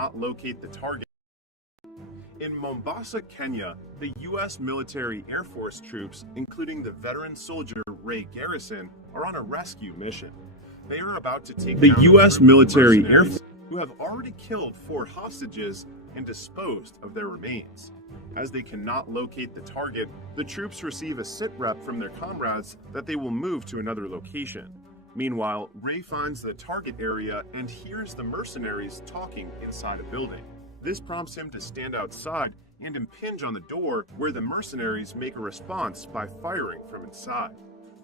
not locate the target. In Mombasa, Kenya, the U.S. military Air Force troops, including the veteran soldier Ray Garrison, are on a rescue mission. They are about to take the U.S. military Air Force, who have already killed 4 hostages and disposed of their remains. As they cannot locate the target, the troops receive a sitrep from their comrades that they will move to another location. Meanwhile, Ray finds the target area and hears the mercenaries talking inside a building. This prompts him to stand outside and impinge on the door, where the mercenaries make a response by firing from inside.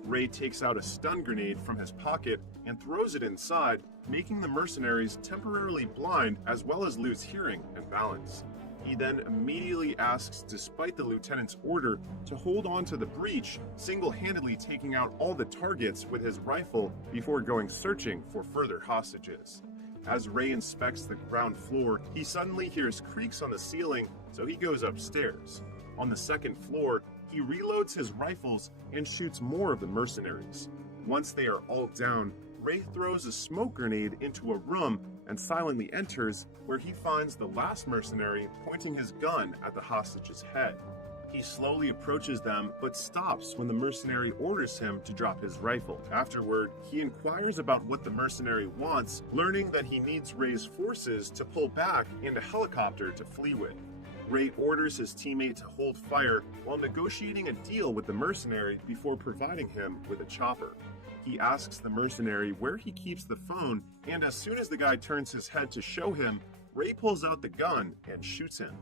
Ray takes out a stun grenade from his pocket and throws it inside, making the mercenaries temporarily blind as well as lose hearing and balance. He then immediately asks, despite the lieutenant's order, to hold on to the breach, single-handedly taking out all the targets with his rifle before going searching for further hostages. As Ray inspects the ground floor, he suddenly hears creaks on the ceiling, so he goes upstairs. On the second floor, he reloads his rifles and shoots more of the mercenaries. Once they are all down, Ray throws a smoke grenade into a room and silently enters, where he finds the last mercenary pointing his gun at the hostage's head. He slowly approaches them, but stops when the mercenary orders him to drop his rifle. Afterward, he inquires about what the mercenary wants, learning that he needs Ray's forces to pull back and a helicopter to flee with. Ray orders his teammate to hold fire while negotiating a deal with the mercenary before providing him with a chopper. He asks the mercenary where he keeps the phone, and as soon as the guy turns his head to show him, Ray pulls out the gun and shoots him.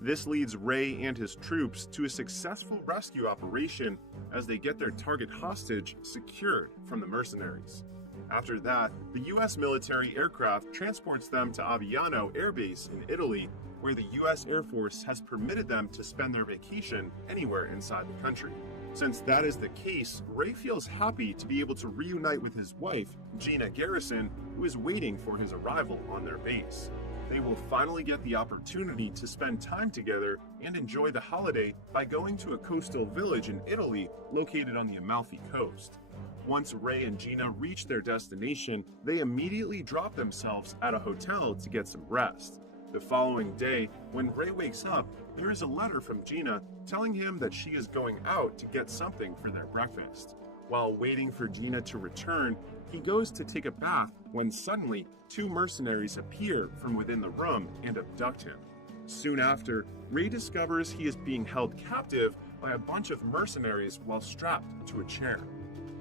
This leads Ray and his troops to a successful rescue operation as they get their target hostage secured from the mercenaries. After that, the U.S. military aircraft transports them to Aviano Air Base in Italy, where the U.S. Air Force has permitted them to spend their vacation anywhere inside the country. Since that is the case, Ray feels happy to be able to reunite with his wife, Gina Garrison, who is waiting for his arrival on their base. They will finally get the opportunity to spend time together and enjoy the holiday by going to a coastal village in Italy located on the Amalfi Coast. Once Ray and Gina reach their destination, they immediately drop themselves at a hotel to get some rest. The following day, when Ray wakes up, there is a letter from Gina telling him that she is going out to get something for their breakfast. While waiting for Gina to return, he goes to take a bath when suddenly 2 mercenaries appear from within the room and abduct him. Soon after, Ray discovers he is being held captive by a bunch of mercenaries while strapped to a chair.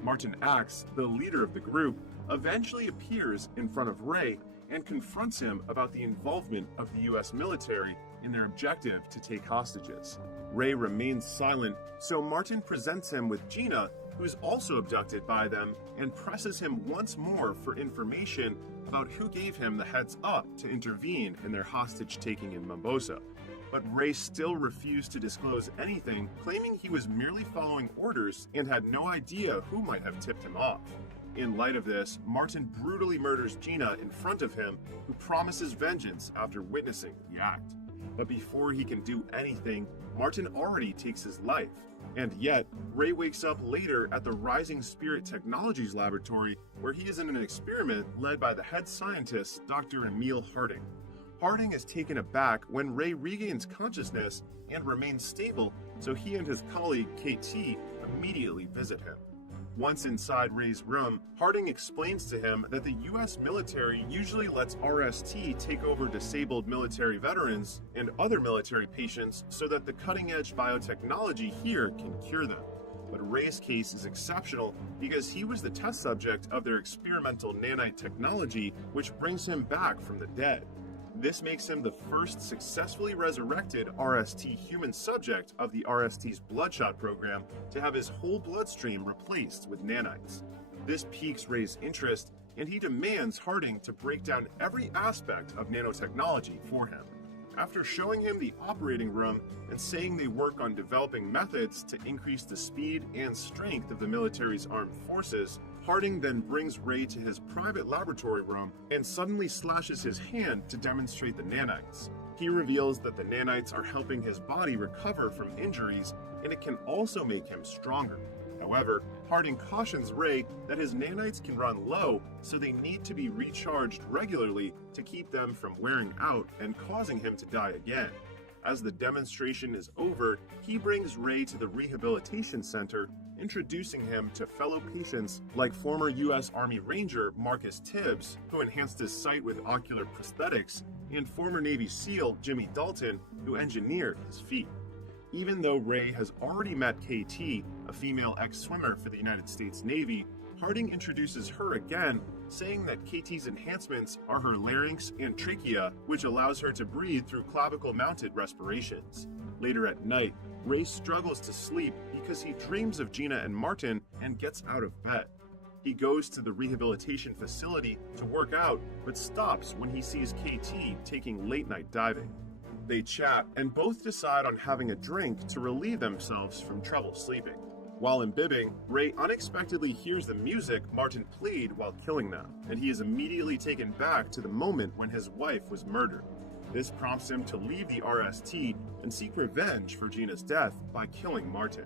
Martin Axe, the leader of the group, eventually appears in front of Ray and confronts him about the involvement of the U.S. military in their objective to take hostages. Ray remains silent, so Martin presents him with Gina, who is also abducted by them, and presses him once more for information about who gave him the heads up to intervene in their hostage-taking in Mombasa. But Ray still refused to disclose anything, claiming he was merely following orders and had no idea who might have tipped him off. In light of this, Martin brutally murders Gina in front of him, who promises vengeance after witnessing the act. But before he can do anything, Martin already takes his life. And yet, Ray wakes up later at the Rising Spirit Technologies laboratory, where he is in an experiment led by the head scientist, Dr. Emil Harding. Harding is taken aback when Ray regains consciousness and remains stable, so he and his colleague, KT, immediately visit him. Once inside Ray's room, Harding explains to him that the U.S. military usually lets RST take over disabled military veterans and other military patients so that the cutting-edge biotechnology here can cure them. But Ray's case is exceptional because he was the test subject of their experimental nanite technology, which brings him back from the dead. This makes him the first successfully resurrected RST human subject of the RST's Bloodshot program to have his whole bloodstream replaced with nanites. This piques Ray's interest, and he demands Harding to break down every aspect of nanotechnology for him. After showing him the operating room and saying they work on developing methods to increase the speed and strength of the military's armed forces, Harding then brings Ray to his private laboratory room and suddenly slashes his hand to demonstrate the nanites. He reveals that the nanites are helping his body recover from injuries, and it can also make him stronger. However, Harding cautions Ray that his nanites can run low, so they need to be recharged regularly to keep them from wearing out and causing him to die again. As the demonstration is over, he brings Ray to the rehabilitation center, introducing him to fellow patients like former U.S. Army Ranger Marcus Tibbs, who enhanced his sight with ocular prosthetics, and former Navy SEAL Jimmy Dalton, who engineered his feet. Even though Ray has already met KT, a female ex-swimmer for the United States Navy, Harding introduces her again, saying that KT's enhancements are her larynx and trachea, which allows her to breathe through clavicle-mounted respirations. Later at night, Ray struggles to sleep because he dreams of Gina and Martin and gets out of bed. He goes to the rehabilitation facility to work out, but stops when he sees KT taking late-night diving. They chat and both decide on having a drink to relieve themselves from trouble sleeping. While imbibing, Ray unexpectedly hears the music Martin played while killing them, and he is immediately taken back to the moment when his wife was murdered. This prompts him to leave the RST and seek revenge for Gina's death by killing Martin.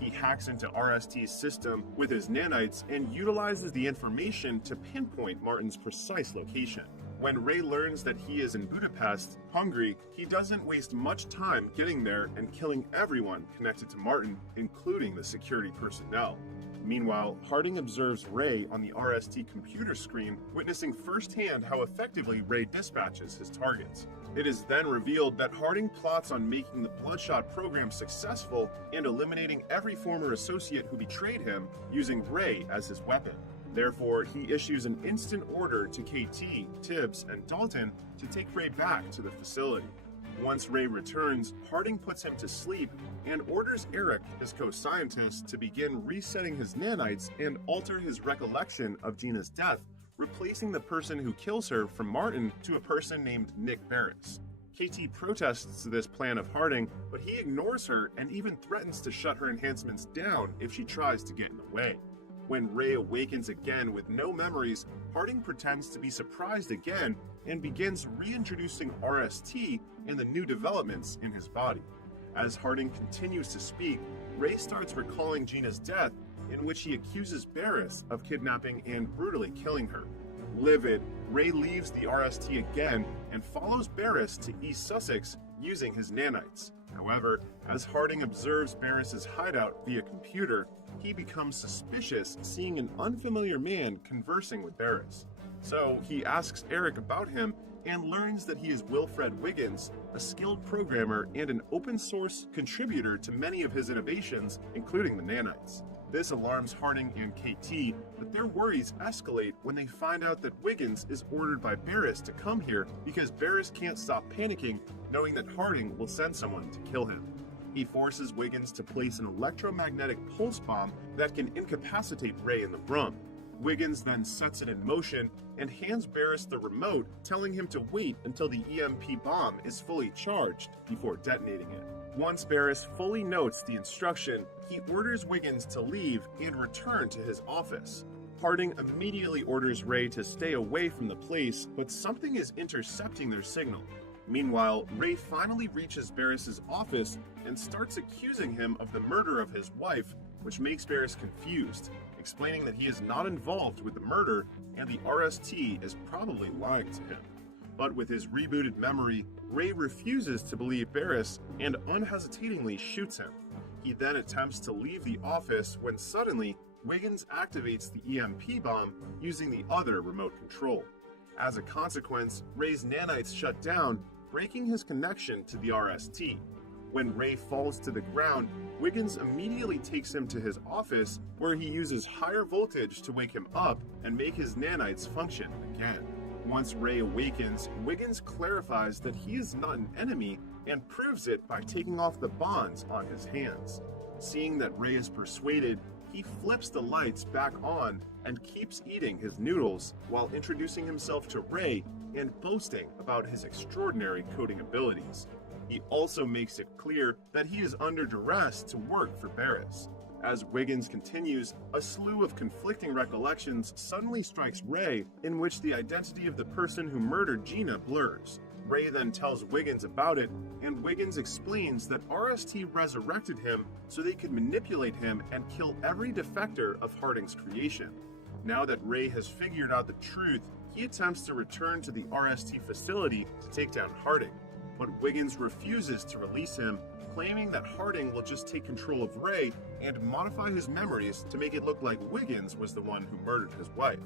He hacks into RST's system with his nanites and utilizes the information to pinpoint Martin's precise location. When Ray learns that he is in Budapest, Hungary, he doesn't waste much time getting there and killing everyone connected to Martin, including the security personnel. Meanwhile, Harding observes Ray on the RST computer screen, witnessing firsthand how effectively Ray dispatches his targets. It is then revealed that Harding plots on making the Bloodshot program successful and eliminating every former associate who betrayed him, using Ray as his weapon. Therefore, he issues an instant order to KT, Tibbs, and Dalton to take Ray back to the facility. Once Ray returns, Harding puts him to sleep and orders Eric, his co-scientist, to begin resetting his nanites and alter his recollection of Gina's death, replacing the person who kills her from Martin to a person named Nick Barris. KT protests this plan of Harding, but he ignores her and even threatens to shut her enhancements down if she tries to get in the way. When Ray awakens again with no memories, Harding pretends to be surprised again and begins reintroducing RST and the new developments in his body. As Harding continues to speak, Ray starts recalling Gina's death, in which he accuses Barris of kidnapping and brutally killing her. Livid, Ray leaves the RST again and follows Barris to East Sussex using his nanites. However, as Harding observes Barris's hideout via computer, he becomes suspicious seeing an unfamiliar man conversing with Barris. So he asks Eric about him and learns that he is Wilfred Wiggins, a skilled programmer and an open-source contributor to many of his innovations, including the nanites. This alarms Harding and KT, but their worries escalate when they find out that Wiggins is ordered by Barris to come here because Barris can't stop panicking, knowing that Harding will send someone to kill him. He forces Wiggins to place an electromagnetic pulse bomb that can incapacitate Ray in the room. Wiggins then sets it in motion and hands Barris the remote, telling him to wait until the EMP bomb is fully charged before detonating it. Once Barris fully notes the instruction, he orders Wiggins to leave and return to his office. Harding immediately orders Ray to stay away from the place, but something is intercepting their signal. Meanwhile, Ray finally reaches Barris's office and starts accusing him of the murder of his wife, which makes Barris confused, explaining that he is not involved with the murder and the RST is probably lying to him. But with his rebooted memory, Ray refuses to believe Barris and unhesitatingly shoots him. He then attempts to leave the office when suddenly Wiggins activates the EMP bomb using the other remote control. As a consequence, Ray's nanites shut down, breaking his connection to the RST. When Ray falls to the ground, Wiggins immediately takes him to his office, where he uses higher voltage to wake him up and make his nanites function again. Once Ray awakens, Wiggins clarifies that he is not an enemy and proves it by taking off the bonds on his hands. Seeing that Ray is persuaded, he flips the lights back on and keeps eating his noodles while introducing himself to Ray and boasting about his extraordinary coding abilities. He also makes it clear that he is under duress to work for Barris. As Wiggins continues, a slew of conflicting recollections suddenly strikes Ray, in which the identity of the person who murdered Gina blurs. Ray then tells Wiggins about it, and Wiggins explains that RST resurrected him so they could manipulate him and kill every defector of Harding's creation. Now that Ray has figured out the truth, he attempts to return to the RST facility to take down Harding, but Wiggins refuses to release him, claiming that Harding will just take control of Ray and modify his memories to make it look like Wiggins was the one who murdered his wife.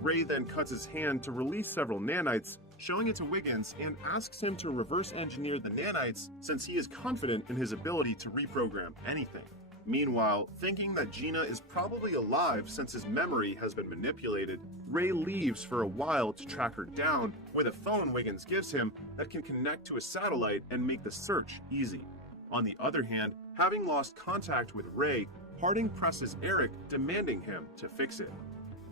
Ray then cuts his hand to release several nanites, showing it to Wiggins, and asks him to reverse engineer the nanites since he is confident in his ability to reprogram anything. Meanwhile, thinking that Gina is probably alive since his memory has been manipulated, Ray leaves for a while to track her down with a phone Wiggins gives him that can connect to a satellite and make the search easy. On the other hand, having lost contact with Ray, Harding presses Eric, demanding him to fix it.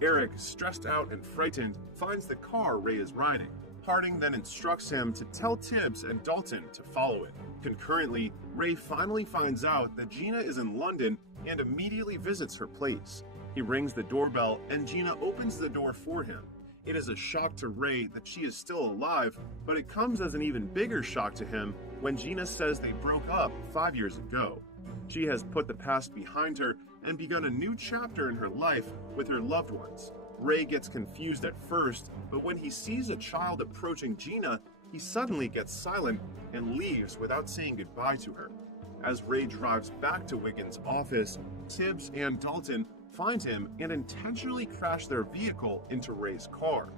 Eric, stressed out and frightened, finds the car Ray is riding. Harding then instructs him to tell Tibbs and Dalton to follow it. Concurrently, Ray finally finds out that Gina is in London and immediately visits her place. He rings the doorbell and Gina opens the door for him. It is a shock to Ray that she is still alive, but it comes as an even bigger shock to him when Gina says they broke up 5 years ago. She has put the past behind her and begun a new chapter in her life with her loved ones. Ray gets confused at first, but when he sees a child approaching Gina, he suddenly gets silent and leaves without saying goodbye to her. As Ray drives back to Wiggins' office, Tibbs and Dalton find him and intentionally crash their vehicle into Ray's car.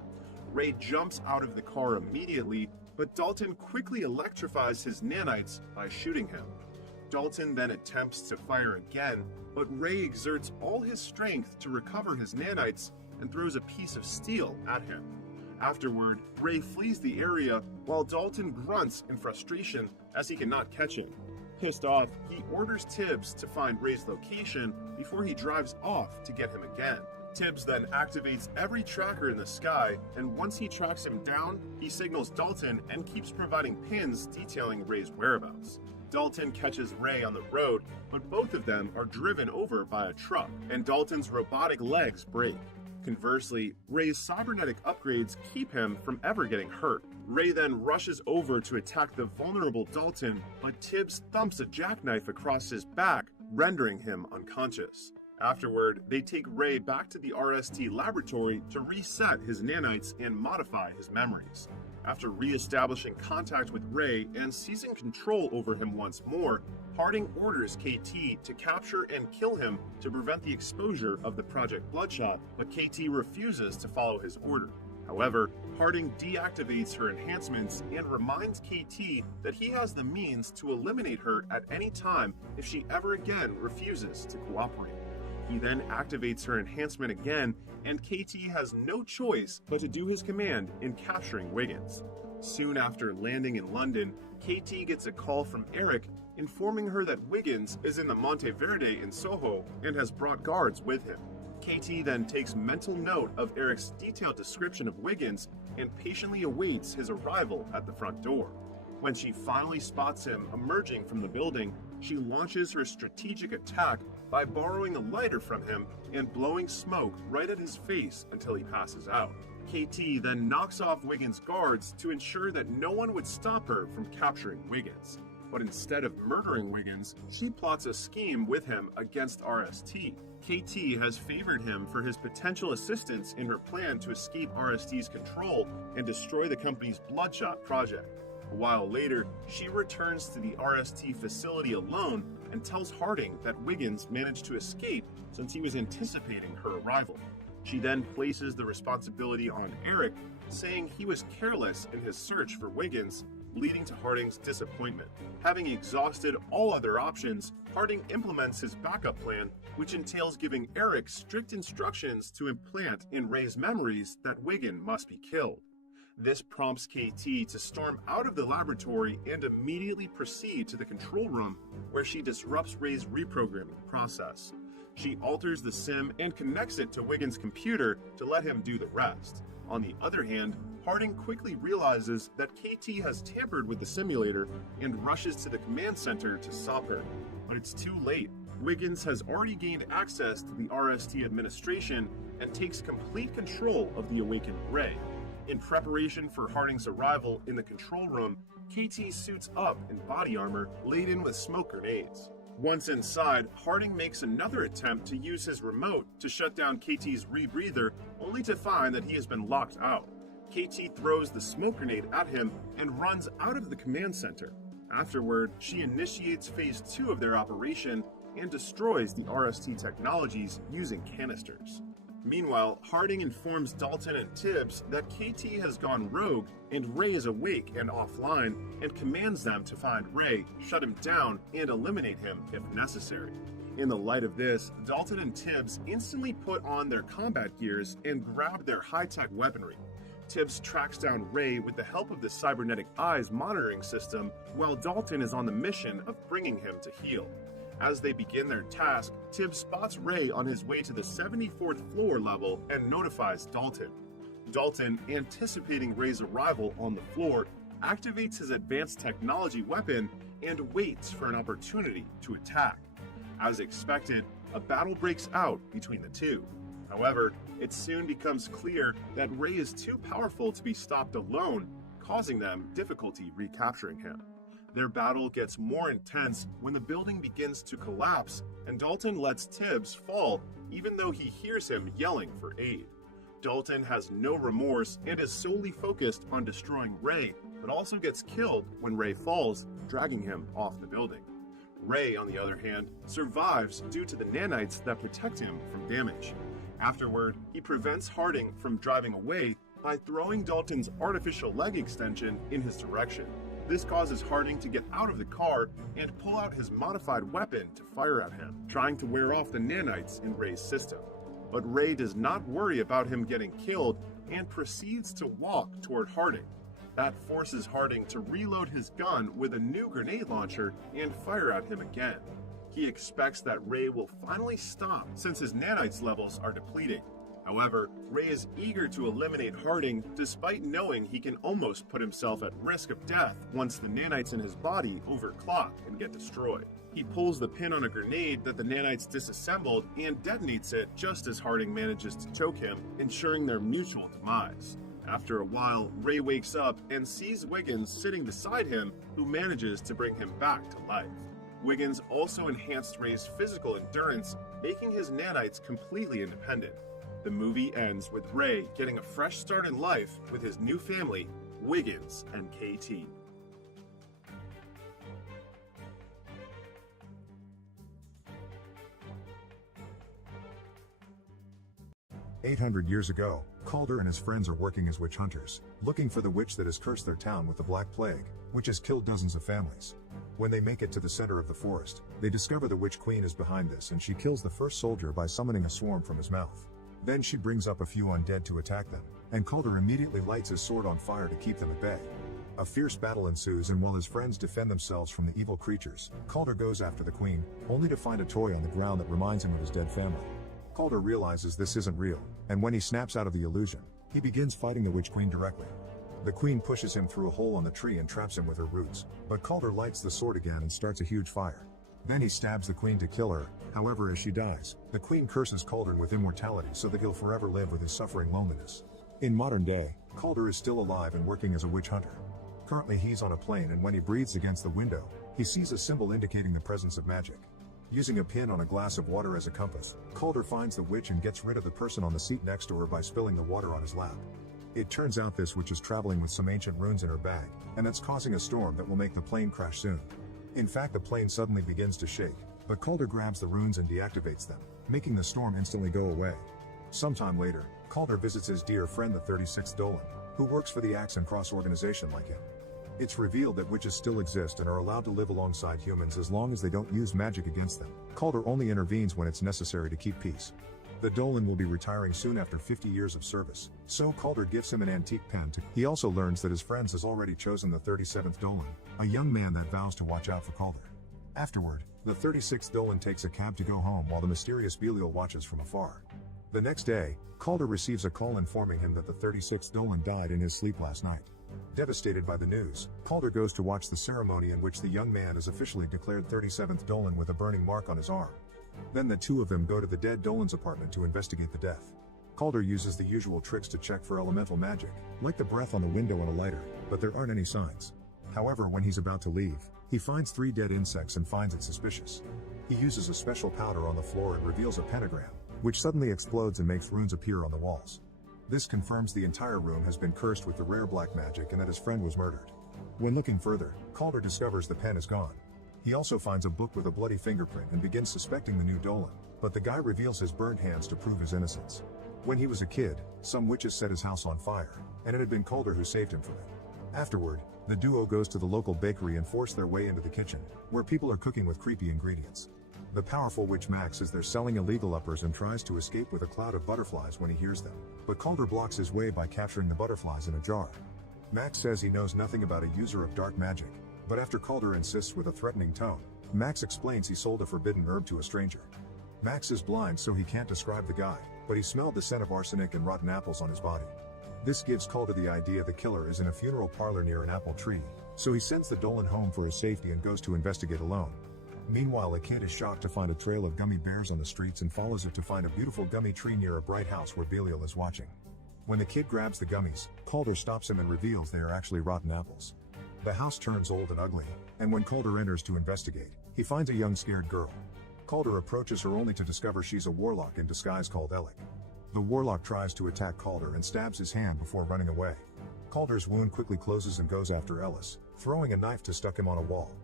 Ray jumps out of the car immediately, but Dalton quickly electrifies his nanites by shooting him. Dalton then attempts to fire again, but Ray exerts all his strength to recover his nanites and throws a piece of steel at him. Afterward, Ray flees the area while Dalton grunts in frustration as he cannot catch him. Pissed off, he orders Tibbs to find Ray's location before he drives off to get him again. Tibbs then activates every tracker in the sky, and once he tracks him down, he signals Dalton and keeps providing pins detailing Ray's whereabouts. Dalton catches Ray on the road, but both of them are driven over by a truck, and Dalton's robotic legs break. Conversely, Ray's cybernetic upgrades keep him from ever getting hurt. Ray then rushes over to attack the vulnerable Dalton, but Tibbs thumps a jackknife across his back, rendering him unconscious. Afterward, they take Ray back to the RST laboratory to reset his nanites and modify his memories. After re-establishing contact with Ray and seizing control over him once more, Harding orders KT to capture and kill him to prevent the exposure of the Project Bloodshot, but KT refuses to follow his order. However, Harding deactivates her enhancements and reminds KT that he has the means to eliminate her at any time if she ever again refuses to cooperate. He then activates her enhancement again, and KT has no choice but to do his command in capturing Wiggins. Soon after landing in London, KT gets a call from Eric informing her that Wiggins is in the Monteverde in Soho and has brought guards with him. KT then takes mental note of Eric's detailed description of Wiggins and patiently awaits his arrival at the front door. When she finally spots him emerging from the building, she launches her strategic attack by borrowing a lighter from him and blowing smoke right at his face until he passes out. KT then knocks off Wiggins' guards to ensure that no one would stop her from capturing Wiggins. But instead of murdering Wiggins, she plots a scheme with him against RST. KT has favored him for his potential assistance in her plan to escape RST's control and destroy the company's Bloodshot project. A while later, she returns to the RST facility alone and tells Harding that Wiggins managed to escape since he was anticipating her arrival. She then places the responsibility on Eric, saying he was careless in his search for Wiggins, leading to Harding's disappointment. Having exhausted all other options, Harding implements his backup plan, which entails giving Eric strict instructions to implant in Ray's memories that Wiggins must be killed. This prompts KT to storm out of the laboratory and immediately proceed to the control room, where she disrupts Ray's reprogramming process. She alters the sim and connects it to Wiggins' computer to let him do the rest. On the other hand, Harding quickly realizes that KT has tampered with the simulator and rushes to the command center to stop her. But it's too late. Wiggins has already gained access to the RST administration and takes complete control of the awakened Ray. In preparation for Harding's arrival in the control room, KT suits up in body armor laden with smoke grenades. Once inside, Harding makes another attempt to use his remote to shut down KT's rebreather, only to find that he has been locked out. KT throws the smoke grenade at him and runs out of the command center. Afterward, she initiates phase 2 of their operation and destroys the RST technologies using canisters. Meanwhile, Harding informs Dalton and Tibbs that KT has gone rogue and Ray is awake and offline, and commands them to find Ray, shut him down, and eliminate him if necessary. In the light of this, Dalton and Tibbs instantly put on their combat gears and grab their high-tech weaponry. Tibbs tracks down Ray with the help of the cybernetic eyes monitoring system, while Dalton is on the mission of bringing him to heel. As they begin their task, Tibbs spots Ray on his way to the 74th floor level and notifies Dalton. Dalton, anticipating Ray's arrival on the floor, activates his advanced technology weapon and waits for an opportunity to attack. As expected, a battle breaks out between the two. However, it soon becomes clear that Ray is too powerful to be stopped alone, causing them difficulty recapturing him. Their battle gets more intense when the building begins to collapse and Dalton lets Tibbs fall even though he hears him yelling for aid. Dalton has no remorse and is solely focused on destroying Ray, but also gets killed when Ray falls, dragging him off the building. Ray, on the other hand, survives due to the nanites that protect him from damage. Afterward, he prevents Harding from driving away by throwing Dalton's artificial leg extension in his direction. This causes Harding to get out of the car and pull out his modified weapon to fire at him, trying to wear off the nanites in Ray's system. But Ray does not worry about him getting killed and proceeds to walk toward Harding. That forces Harding to reload his gun with a new grenade launcher and fire at him again. He expects that Ray will finally stop since his nanites levels are depleting. However, Ray is eager to eliminate Harding despite knowing he can almost put himself at risk of death once the nanites in his body overclock and get destroyed. He pulls the pin on a grenade that the nanites disassembled and detonates it just as Harding manages to choke him, ensuring their mutual demise. After a while, Ray wakes up and sees Wiggins sitting beside him, who manages to bring him back to life. Wiggins also enhanced Ray's physical endurance, making his nanites completely independent. The movie ends with Ray getting a fresh start in life with his new family, Wiggins and KT. "800 years ago, Calder and his friends are working as witch hunters, looking for the witch that has cursed their town with the Black Plague, which has killed dozens of families. When they make it to the center of the forest, they discover the Witch Queen is behind this, and she kills the first soldier by summoning a swarm from his mouth. Then she brings up a few undead to attack them, and Calder immediately lights his sword on fire to keep them at bay. A fierce battle ensues, and while his friends defend themselves from the evil creatures, Calder goes after the queen, only to find a toy on the ground that reminds him of his dead family. Calder realizes this isn't real, and when he snaps out of the illusion, he begins fighting the Witch Queen directly. The queen pushes him through a hole on the tree and traps him with her roots, but Calder lights the sword again and starts a huge fire. Then he stabs the queen to kill her. However, as she dies, the queen curses Calder with immortality so that he'll forever live with his suffering loneliness. In modern day, Calder is still alive and working as a witch hunter. Currently he's on a plane, and when he breathes against the window, he sees a symbol indicating the presence of magic. Using a pin on a glass of water as a compass, Calder finds the witch and gets rid of the person on the seat next to her by spilling the water on his lap. It turns out this witch is traveling with some ancient runes in her bag, and that's causing a storm that will make the plane crash soon. In fact, the plane suddenly begins to shake, but Calder grabs the runes and deactivates them, making the storm instantly go away. Sometime later, Calder visits his dear friend the 36th Dolan, who works for the Axe and Cross organization like him. It's revealed that witches still exist and are allowed to live alongside humans as long as they don't use magic against them. Calder only intervenes when it's necessary to keep peace. The Dolan will be retiring soon after 50 years of service, so Calder gives him an antique pen to. He also learns that his friends has already chosen the 37th Dolan, a young man that vows to watch out for Calder. Afterward, the 36th Dolan takes a cab to go home while the mysterious Belial watches from afar. The next day, Calder receives a call informing him that the 36th Dolan died in his sleep last night. Devastated by the news, Calder goes to watch the ceremony in which the young man is officially declared 37th Dolan with a burning mark on his arm. Then the two of them go to the dead Dolan's apartment to investigate the death. Calder uses the usual tricks to check for elemental magic, like the breath on the window and a lighter, but there aren't any signs. However, when he's about to leave, he finds 3 dead insects and finds it suspicious. He uses a special powder on the floor and reveals a pentagram, which suddenly explodes and makes runes appear on the walls. This confirms the entire room has been cursed with the rare black magic and that his friend was murdered. When looking further, Calder discovers the pen is gone. He also finds a book with a bloody fingerprint and begins suspecting the new Dolan, but the guy reveals his burned hands to prove his innocence. When he was a kid, some witches set his house on fire, and it had been Calder who saved him from it. Afterward, the duo goes to the local bakery and force their way into the kitchen, where people are cooking with creepy ingredients. The powerful witch Max is there selling illegal uppers and tries to escape with a cloud of butterflies when he hears them, but Calder blocks his way by capturing the butterflies in a jar. Max says he knows nothing about a user of dark magic, but after Calder insists with a threatening tone, Max explains he sold a forbidden herb to a stranger. Max is blind so he can't describe the guy, but he smelled the scent of arsenic and rotten apples on his body. This gives Calder the idea the killer is in a funeral parlor near an apple tree, so he sends the Dolan home for his safety and goes to investigate alone. Meanwhile, a kid is shocked to find a trail of gummy bears on the streets and follows it to find a beautiful gummy tree near a bright house where Belial is watching. When the kid grabs the gummies, Calder stops him and reveals they are actually rotten apples. The house turns old and ugly, and when Calder enters to investigate, he finds a young scared girl. Calder approaches her only to discover she's a warlock in disguise called Alec. The warlock tries to attack Calder and stabs his hand before running away. Calder's wound quickly closes and goes after Ellis, throwing a knife to stuck him on a wall.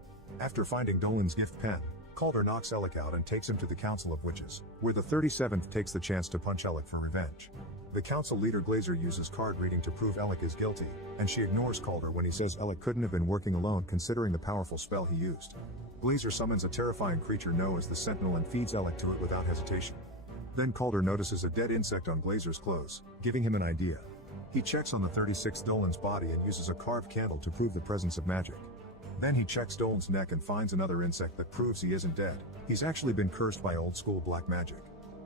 After finding Dolan's gift pen, Calder knocks Alec out and takes him to the Council of Witches, where the 37th takes the chance to punch Alec for revenge. The council leader Glazer uses card reading to prove Alec is guilty, and she ignores Calder when he says Alec couldn't have been working alone considering the powerful spell he used. Glazer summons a terrifying creature known as the Sentinel and feeds Alec to it without hesitation. Then Calder notices a dead insect on Glazer's clothes, giving him an idea. He checks on the 36th Dolan's body and uses a carved candle to prove the presence of magic. Then he checks Dolan's neck and finds another insect that proves he isn't dead. He's actually been cursed by old school black magic.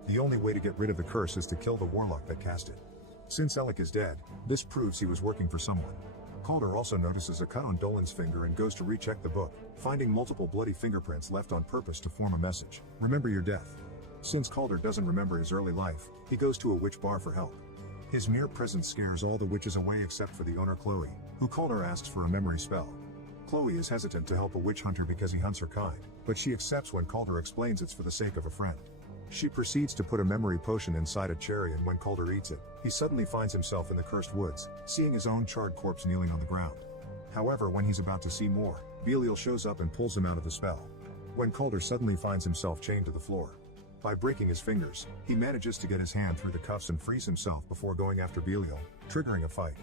The only way to get rid of the curse is to kill the warlock that cast it. Since Alec is dead, this proves he was working for someone. Calder also notices a cut on Dolan's finger and goes to recheck the book, finding multiple bloody fingerprints left on purpose to form a message. Remember your death. Since Calder doesn't remember his early life, he goes to a witch bar for help. His mere presence scares all the witches away except for the owner Chloe, who Calder asks for a memory spell. Chloe is hesitant to help a witch hunter because he hunts her kind, but she accepts when Calder explains it's for the sake of a friend. She proceeds to put a memory potion inside a cherry, and when Calder eats it, he suddenly finds himself in the cursed woods, seeing his own charred corpse kneeling on the ground. However, when he's about to see more, Belial shows up and pulls him out of the spell. When Calder suddenly finds himself chained to the floor. By breaking his fingers, he manages to get his hand through the cuffs and frees himself before going after Belial, triggering a fight.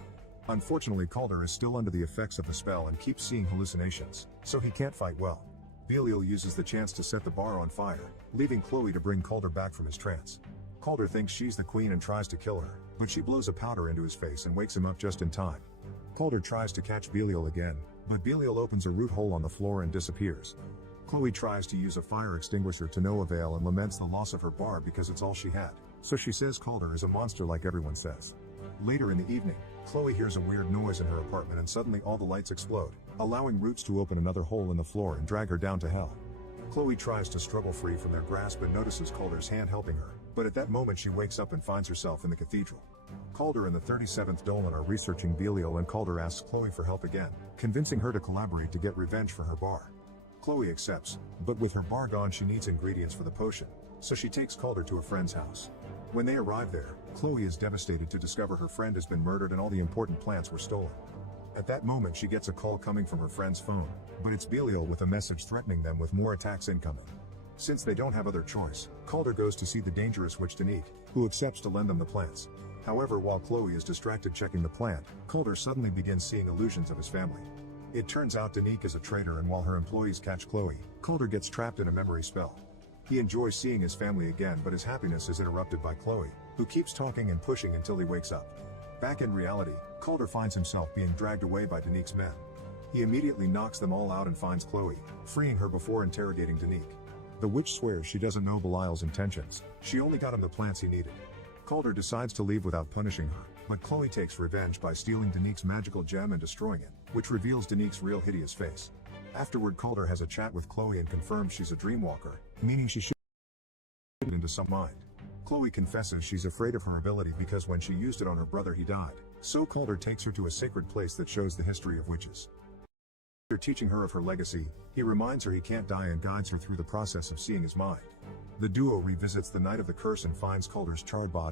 Unfortunately, Calder is still under the effects of the spell and keeps seeing hallucinations, so he can't fight well. Belial uses the chance to set the bar on fire, leaving Chloe to bring Calder back from his trance. Calder thinks she's the queen and tries to kill her, but she blows a powder into his face and wakes him up just in time. Calder tries to catch Belial again, but Belial opens a root hole on the floor and disappears. Chloe tries to use a fire extinguisher to no avail and laments the loss of her bar because it's all she had, so she says Calder is a monster like everyone says. Later in the evening, Chloe hears a weird noise in her apartment and suddenly all the lights explode, allowing roots to open another hole in the floor and drag her down to hell. Chloe tries to struggle free from their grasp and notices Calder's hand helping her, but at that moment she wakes up and finds herself in the cathedral. Calder and the 37th Dolan are researching Belial, and Calder asks Chloe for help again, convincing her to collaborate to get revenge for her bar. Chloe accepts, but with her bar gone she needs ingredients for the potion, so she takes Calder to a friend's house. When they arrive there, Chloe is devastated to discover her friend has been murdered and all the important plants were stolen. At that moment she gets a call coming from her friend's phone, but it's Belial with a message threatening them with more attacks incoming. Since they don't have other choice, Calder goes to see the dangerous witch Danique, who accepts to lend them the plants. However, while Chloe is distracted checking the plant, Calder suddenly begins seeing illusions of his family. It turns out Danique is a traitor, and while her employees catch Chloe, Calder gets trapped in a memory spell. He enjoys seeing his family again, but his happiness is interrupted by Chloe, who keeps talking and pushing until he wakes up. Back in reality, Calder finds himself being dragged away by Danique's men. He immediately knocks them all out and finds Chloe, freeing her before interrogating Danique. The witch swears she doesn't know Belial's intentions, she only got him the plants he needed. Calder decides to leave without punishing her, but Chloe takes revenge by stealing Danique's magical gem and destroying it, which reveals Danique's real hideous face. Afterward, Calder has a chat with Chloe and confirms she's a dreamwalker, meaning she should get into some mind. Chloe confesses she's afraid of her ability because when she used it on her brother he died. So Calder takes her to a sacred place that shows the history of witches. After teaching her of her legacy, he reminds her he can't die and guides her through the process of seeing his mind. The duo revisits the night of the curse and finds Calder's charred body